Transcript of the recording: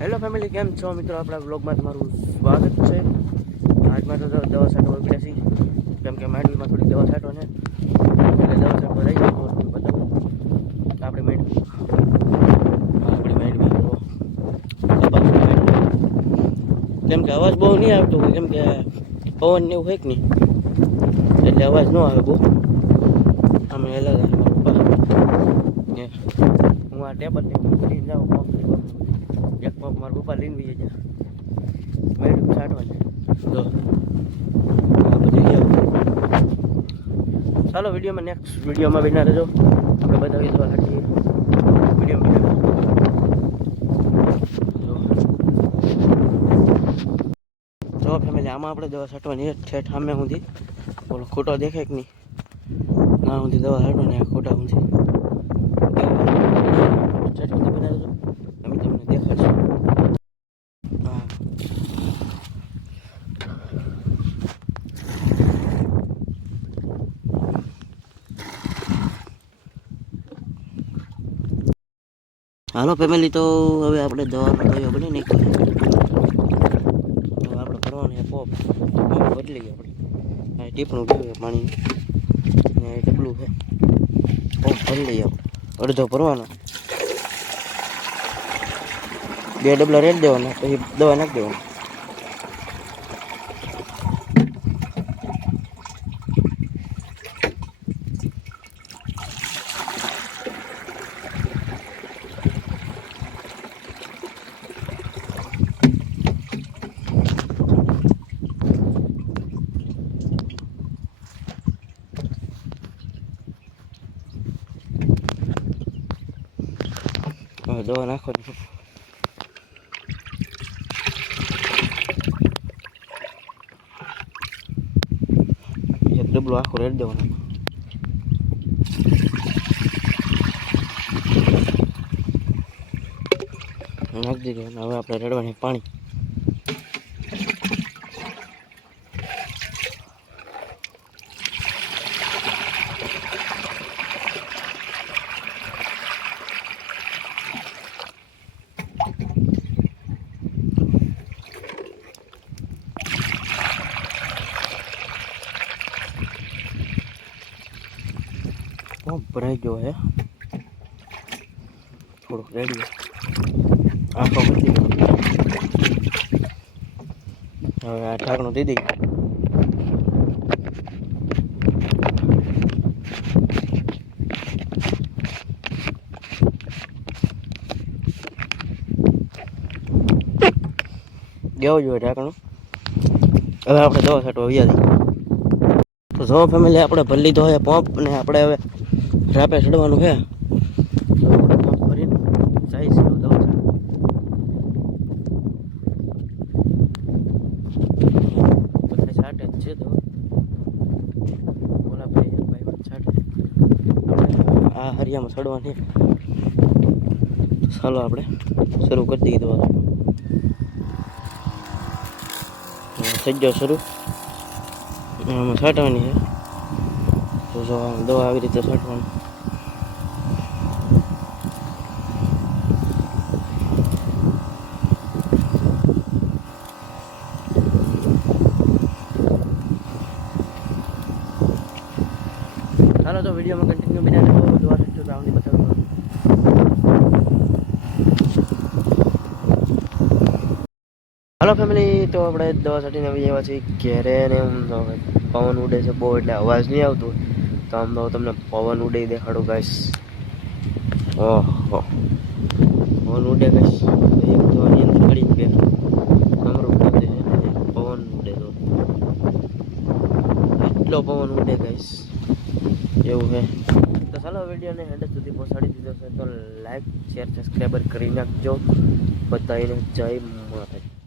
Hello family, કેમ છો મિત્રો? આપણા વ્લોગમાં તમારું સ્વાગત છે. આજમાં તો દવા છાંટવા પડ્યા છીએ, કેમ કે માંડવીમાં થોડી દવા છાંટવા છે એટલે દવા છાંટવા રહી જાય તો બતાવું આપણી માંડવી. કેમ કે અવાજ બહુ નહીં આવતો હોય, કેમ કે પવન ને એવું હોય કે નહીં એટલે અવાજ ન આવે બહુ. અમે હેલા હું આ ટેબલ ને લઈને જાઉં પંપ એક પંપ મારા પપ્પા લઈને બી જાય મેડમ છાંટવા છે તો આ બધી ચાલો વિડીયોમાં નેક્સ્ટ વિડીયોમાં બિના રહેજો, આપણે બતાવી દવા હાટીએ વિડીયો. જો ફેમિલી, આમાં આપણે દવા છાંટવાની ઠેઠ સામે સુધી બોલો ખોટો દેખાય કે નહીં ના સુધી દવા છાંટવાની આ ખોટા સુધી છાંટવાની બનાવજો, અમે તમને દેખાડશું. હા હાલો ફેમિલી, તો હવે આપણે દવાનો દરિયો બની નાખ્યો. હવે આપણે ભરવાનું છે પોપ બદલી ગયો આપણે ટીપણું પીવે પાણી ને ડબલું છે પોપ ભરી લઈએ આપણે. અડધો ભરવાનો, 2 ડબલા રેડ દેવાના, પછી દવા નાખી દેવાની. હવે દવા નાખવાની, એક ડબલું આખું રેડ દેવાનું નાખી દીધું. હવે આપણે રેડવાની પાણી. ભરાઈ ગયો હે, થોડુંક રેડી આંખો બદલી. હવે આ ઢાંકણું દઈ દઈ. દેવું જોઈએ ઢાંકણું. હવે આપણે દવા છાંટવા આવ્યા છીએ. તો જો ફેમિલી, આપણે ભરી લીધો હોય પંપ ને આપણે હવે રાપે ચડવાનું છે. પંપ ભરીને જાય છે દવા છાંટવા. બધા છાંટે જ છે દવા. ઓલા ભાઈ છાંટે. આ હરિયામાં ચડવાની. ચાલો આપણે શરૂ કરી દઈએ દવા. થઈ ગયો શરૂ. આમાં છાંટવાની છે તો જો દવા આવી રીતે છાંટવાની. ચાલો તો વિડીયોમાં કન્ટિન્યુ બનાવીને બહુ દવા છાંટજો તો આવડી બતાવું. હાલો ફેમિલી, તો આપણે દવા છાંટીને આવી એવા છીએ ઘેરે ને એમ તો પવન ઉડે છે બહુ એટલે અવાજ નહીં આવતો, તો આમ તો તમને પવન ઉડે દેખાડું ગાઈસ. ઓહો, પવન ઉડે ગાઈસ. એક તો આની અંદર પડી જ ગયા અમરું ઉડે છે, પવન ઉડે તો એટલો પવન ઉડે ગાઈસ, એવું છે. તો ચાલો વિડીયોને હેન્ડ સુધી પહોંચાડી દીધો છે, તો લાઈક શેર સબસ્ક્રાઈબર કરી નાખજો. બધાને જય માતાજી.